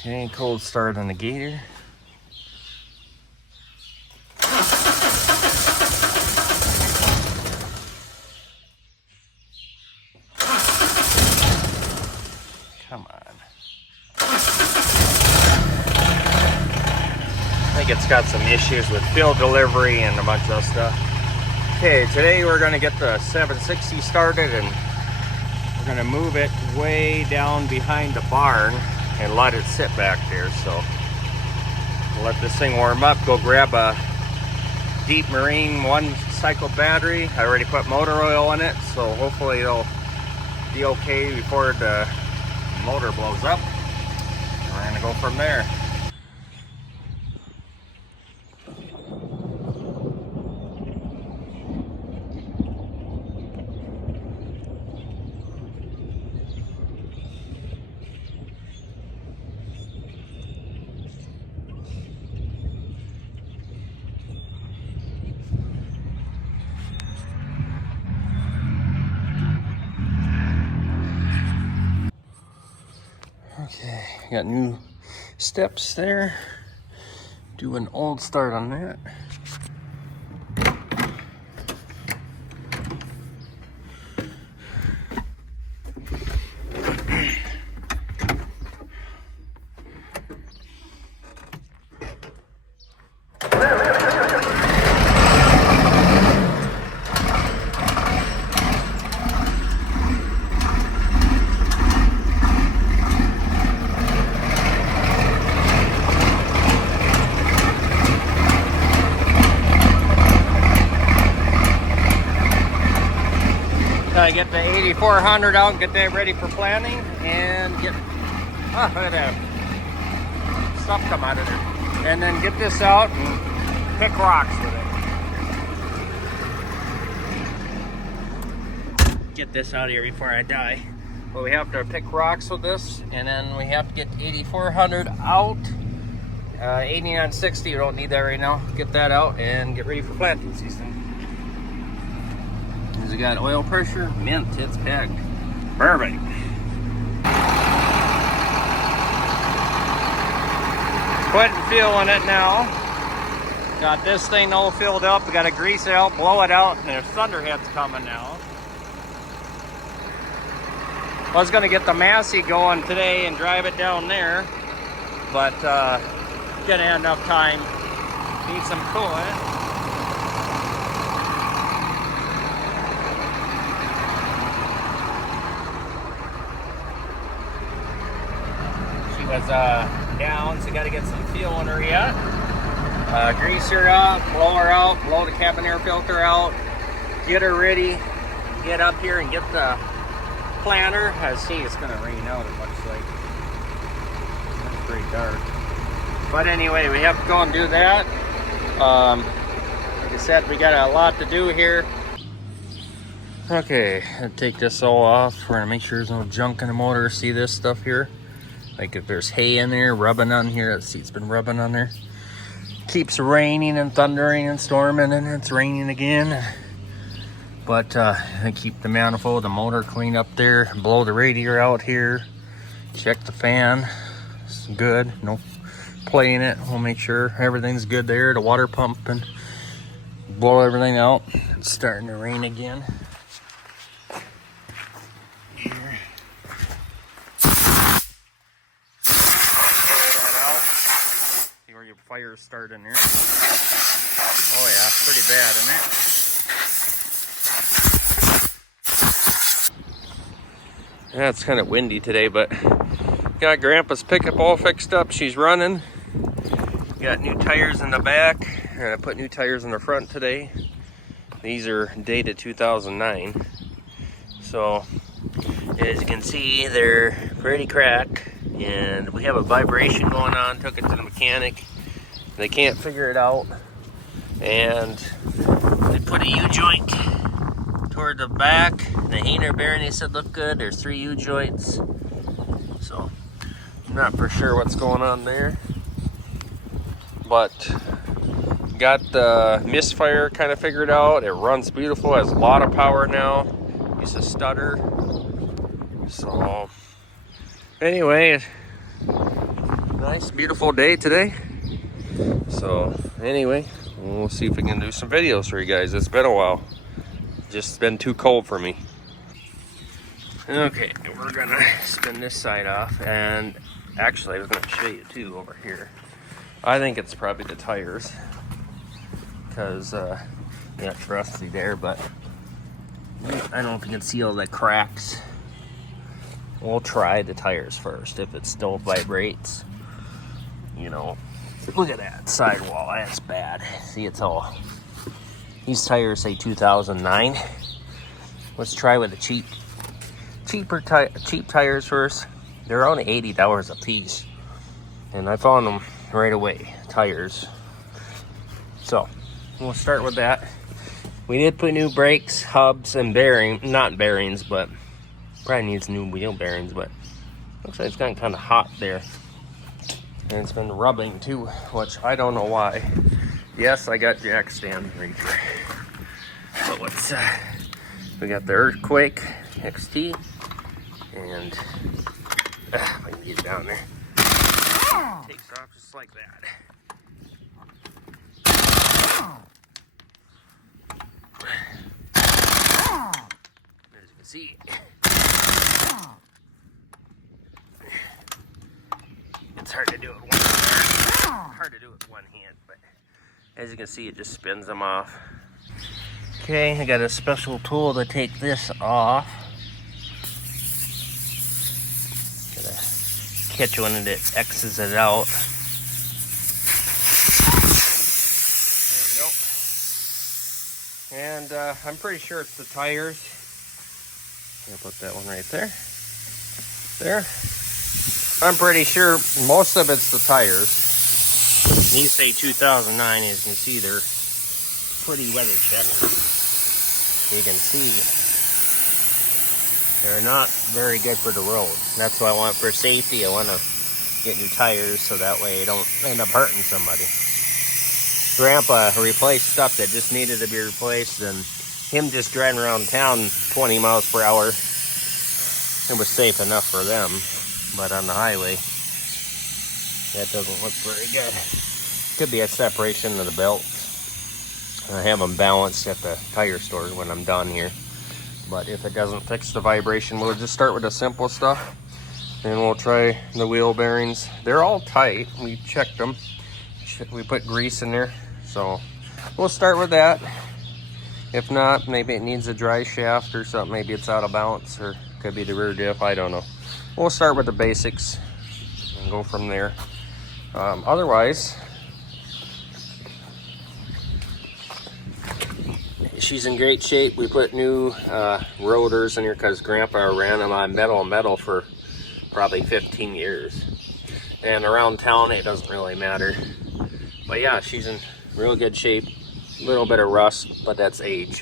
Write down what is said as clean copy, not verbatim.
Okay, cold start on the gator. Come on. I think it's got some issues with fuel delivery and a bunch of stuff. Okay, today we're going to get the 760 started, and we're going to move it way down behind the barn and let it sit back there. So we'll let this thing warm up, go grab a Deep Marine 1-cycle battery. I already put motor oil in it, so hopefully it'll be okay before the motor blows up. We're going to go from there. Okay, got new steps there. Do an old start on that. I get the 8400 out and get that ready for planting, and get look at that stuff come out of there, and then get this out and pick rocks with it. Get this out of here before I die. But we have to pick rocks with this, and then we have to get 8400 out. 8960 we don't need that right now. Get that out and get ready for planting season. We got oil pressure, mint, it's pegged. Perfect. Quitting fueling it now. Got this thing all filled up. We got to grease it out, blow it out, and there's thunderheads coming now. I was going to get the Massey going today and drive it down there, but didn't have enough time. Need some coolant. Was down, so got to get some fuel in her yet. Grease her out, blow the cabin air filter out, get her ready, get up here and get the planter. I see it's going to rain out, it looks like. It's pretty dark. But anyway, we have to go and do that. Like I said, we got a lot to do here. Okay, I'll take this all off. We're going to make sure there's no junk in the motor. See this stuff here? Like if there's hay in there, rubbing on here, that seat's been rubbing on there. Keeps raining and thundering and storming, and it's raining again. But I keep the manifold, the motor clean up there, blow the radiator out here, check the fan. It's good, no play in it. We'll make sure everything's good there. The water pump, and blow everything out. It's starting to rain again. Fire start in there. Oh yeah, pretty bad, isn't it? Yeah, it's kind of windy today, but got Grandpa's pickup all fixed up. She's running. Got new tires in the back. I put new tires in the front today. These are dated 2009. So as you can see, they're pretty cracked, and we have a vibration going on. Took it to the mechanic. They can't figure it out, and they put a U-joint toward the back. The hanger bearing, they said, looked good. There's 3 U-joints, so I'm not for sure what's going on there, but got the misfire kind of figured out. It runs beautiful, has a lot of power now. Used to stutter. So anyway, Nice, beautiful day today. So anyway, we'll see if we can do some videos for you guys. It's been a while. Just been too cold for me. Okay, we're gonna spin this side off, and actually I was gonna show you too over here. I think it's probably the tires, because yeah, it's rusty there, but I don't know if you can see all the cracks. We'll try the tires first. If it still vibrates, you know, look at that sidewall, that's bad. See, it's all, these tires say 2009. Let's try with the cheap tires first. They're only $80 a piece, and I found them right away, tires. So we'll start with that. We did put new brakes, hubs, and not bearings, but probably needs new wheel bearings. But looks like it's gotten kind of hot there, and it's been rubbing too, which I don't know why. Yes, I got jack stand right here, but what's we got the Earthquake XT, and if I can get it down there, takes off just like that. As you can see, it's hard to do it with one hand. Hard to do it with one hand, but as you can see, it just spins them off. Okay, I got a special tool to take this off. Gotta catch one and it X's it out. There we go. And I'm pretty sure it's the tires. I'll put that one right there. There. I'm pretty sure most of it's the tires. These say 2009, as you can see, they're pretty weather checked. You can see they're not very good for the road. That's why I want, for safety, I want to get new tires so that way I don't end up hurting somebody. Grandpa replaced stuff that just needed to be replaced, and him just driving around town 20 miles per hour, it was safe enough for them, but on the highway, that doesn't look very good. Could be a separation of the belt. I have them balanced at the tire store when I'm done here, but if it doesn't fix the vibration, we'll just start with the simple stuff, and we'll try the wheel bearings. They're all tight. We checked them. We put grease in there, so we'll start with that. If not, maybe it needs a dry shaft or something. Maybe it's out of balance, or could be the rear diff. I don't know. We'll start with the basics and go from there. Otherwise, she's in great shape. We put new rotors in here because Grandpa ran them on metal for probably 15 years. And around town, it doesn't really matter. But yeah, she's in real good shape. A little bit of rust, but that's age.